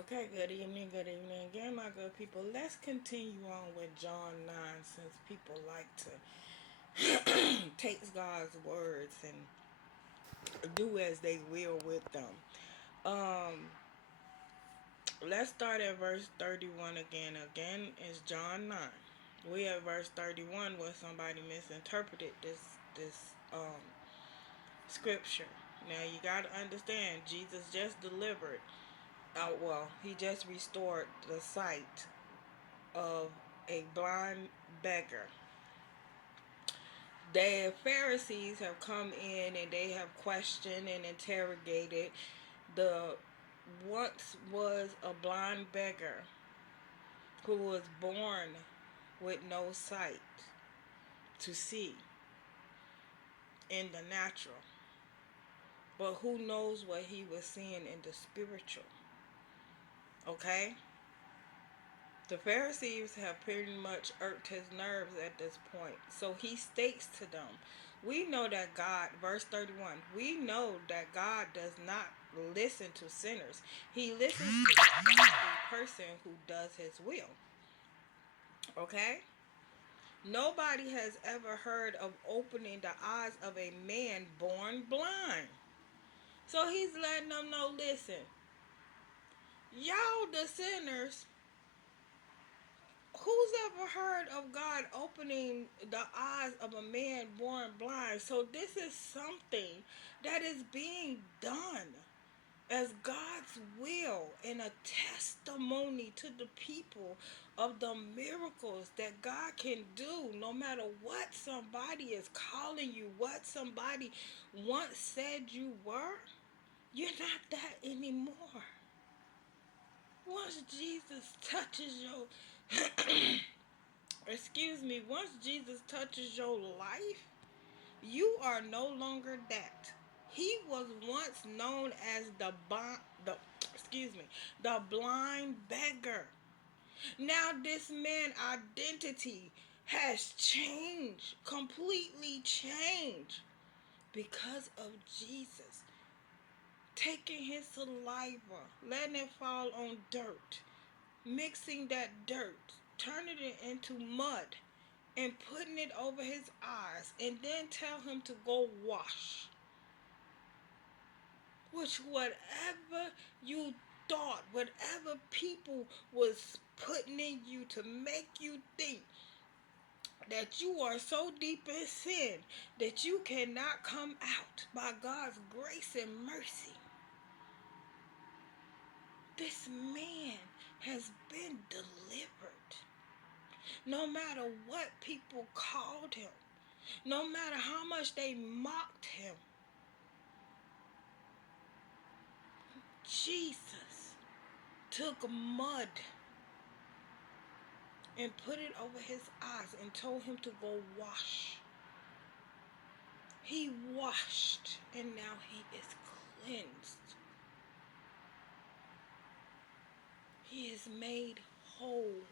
Okay, good evening again, my good people. Let's continue on with John 9 since people like to take God's words and do as they will with them. Um, let's start at verse 31 again. Again, it's John 9. We at verse 31 where somebody misinterpreted this scripture. Now you got to understand, Jesus just delivered. He just restored the sight of a blind beggar. The Pharisees have come in and they have questioned and interrogated the once was a blind beggar who was born with no sight to see in the natural. But who knows what he was seeing in the spiritual? Okay? The Pharisees have pretty much irked his nerves at this point. So he states to them, we know that God, verse 31, we know that God does not listen to sinners. He listens to the godly person who does his will. Okay? Nobody has ever heard of opening the eyes of a man born blind. So he's letting them know, listen, y'all the sinners, who's ever heard of God opening the eyes of a man born blind? So this is something that is being done as God's will and a testimony to the people of the miracles that God can do no matter what somebody is calling you, what somebody once said you were. You're not that anymore. Once Jesus touches your once Jesus touches your life, you are no longer that. He was once known as the blind beggar. Now this man's identity has changed, completely changed because of Jesus taking his saliva, letting it fall on dirt, mixing that dirt, turning it into mud, and putting it over his eyes, and then tell him to go wash. Which whatever you thought, whatever people was putting in you to make you think that you are so deep in sin that you cannot come out by God's grace and mercy. This man has been delivered. No matter what people called him, no matter how much they mocked him, Jesus took mud and put it over his eyes and told him to go wash. He washed and now he is cleansed. He is made whole.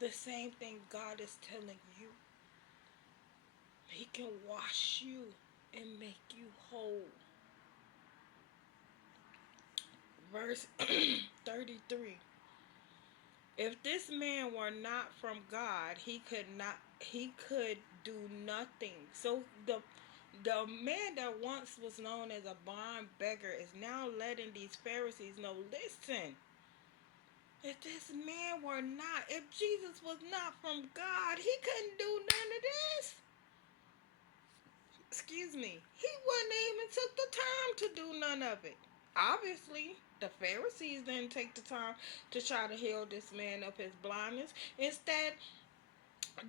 The same thing God is telling you. He can wash you and make you whole. Verse 33. If this man were not from God, he could do nothing. So the man that once was known as a blind beggar is now letting these Pharisees know, listen, if this man were not, if Jesus was not from God, he couldn't do none of this. Excuse me. He wouldn't even took the time to do none of it. Obviously, the Pharisees didn't take the time to try to heal this man of his blindness. Instead,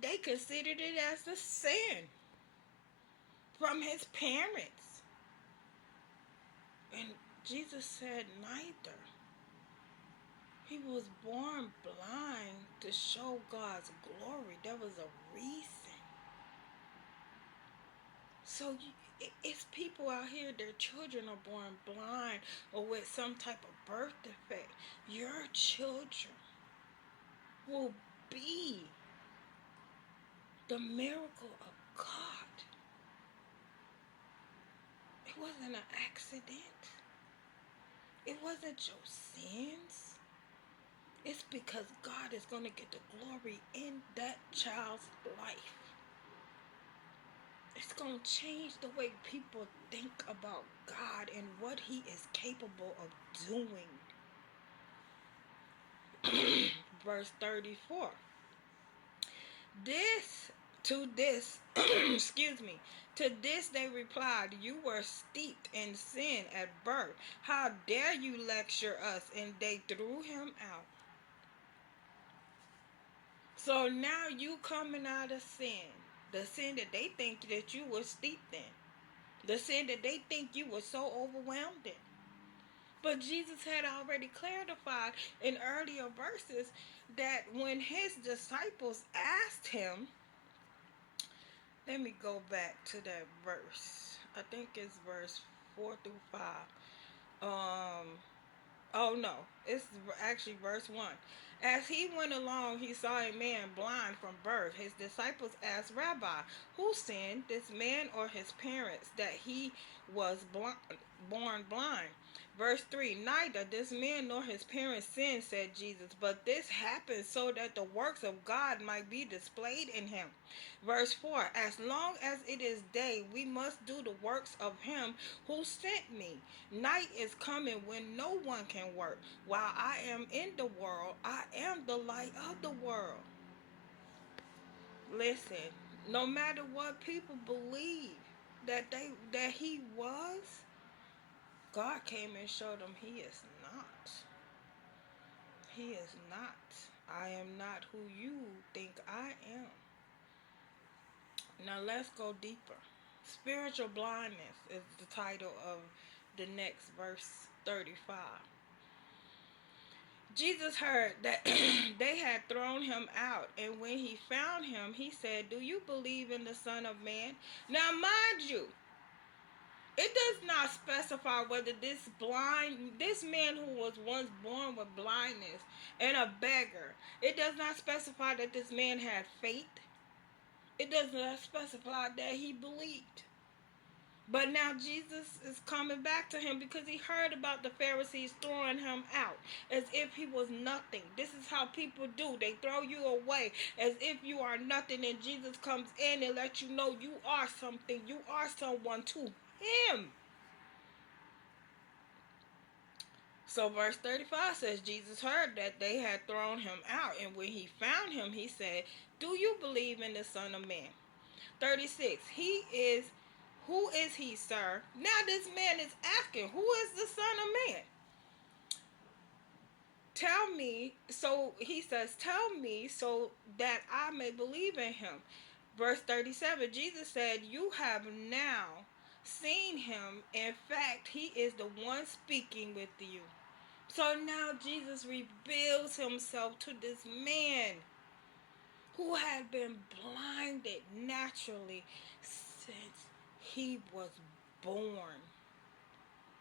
they considered it as a sin from his parents. And Jesus said neither. He was born blind to show God's glory. There was a reason. So it's people out here, their children are born blind or with some type of birth defect. Your children will be the miracle of God. It wasn't an accident. It wasn't your sins. It's because God is going to get the glory in that child's life. It's going to change the way people think about God and what he is capable of doing. Verse 34. Excuse me, to this they replied, you were steeped in sin at birth. How dare you lecture us? And they threw him out. So now you coming out of sin. The sin that they think that you were steeped in. The sin that they think you were so overwhelmed in. But Jesus had already clarified in earlier verses that when his disciples asked him, let me go back to that verse. I think it's verse 4 through 5. Oh no, it's actually verse 1. As he went along, he saw a man blind from birth. His disciples asked, Rabbi, who sinned, this man or his parents, that he was born blind? Verse 3, neither this man nor his parents sinned, said Jesus, but this happened so that the works of God might be displayed in him. Verse 4, as long as it is day, we must do the works of him who sent me. Night is coming when no one can work. While I am in the world, I am the light of the world. Listen, no matter what people believe that he was, God came and showed them he is not. He is not. I am not who you think I am. Now let's go deeper. Spiritual blindness is the title of the next verse 35. Jesus heard that they had thrown him out, and when he found him, he said, do you believe in the Son of Man? Now mind you, it does not specify whether this man who was once born with blindness and a beggar, it does not specify that this man had faith. It does not specify that he believed. But now Jesus is coming back to him because he heard about the Pharisees throwing him out as if he was nothing. This is how people do. They throw you away as if you are nothing, and Jesus comes in and lets you know you are something. You are someone to him. So verse 35 says, Jesus heard that they had thrown him out, and when he found him, he said, do you believe in the Son of Man? 36, who is he, sir? Now this man is asking, who is the Son of Man? Tell me, so he says, tell me so that I may believe in him. Verse 37, Jesus said, you have now seen him. In fact, he is the one speaking with you. So now Jesus reveals himself to this man who had been blinded naturally since he was born.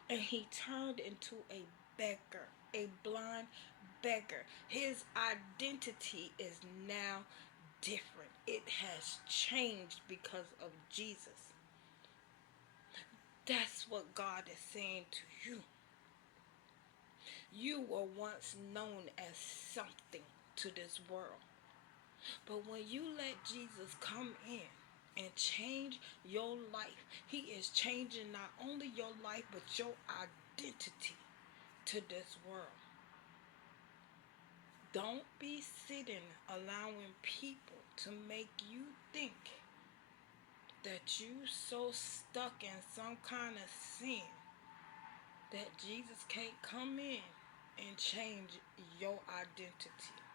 And he turned into a beggar, a blind beggar. His identity is now different. It has changed because of Jesus. That's what God is saying to you. You were once known as something to this world. But when you let Jesus come in and change your life, he is changing not only your life, but your identity to this world. Don't be sitting allowing people to make you think that you so stuck in some kind of sin that Jesus can't come in and change your identity.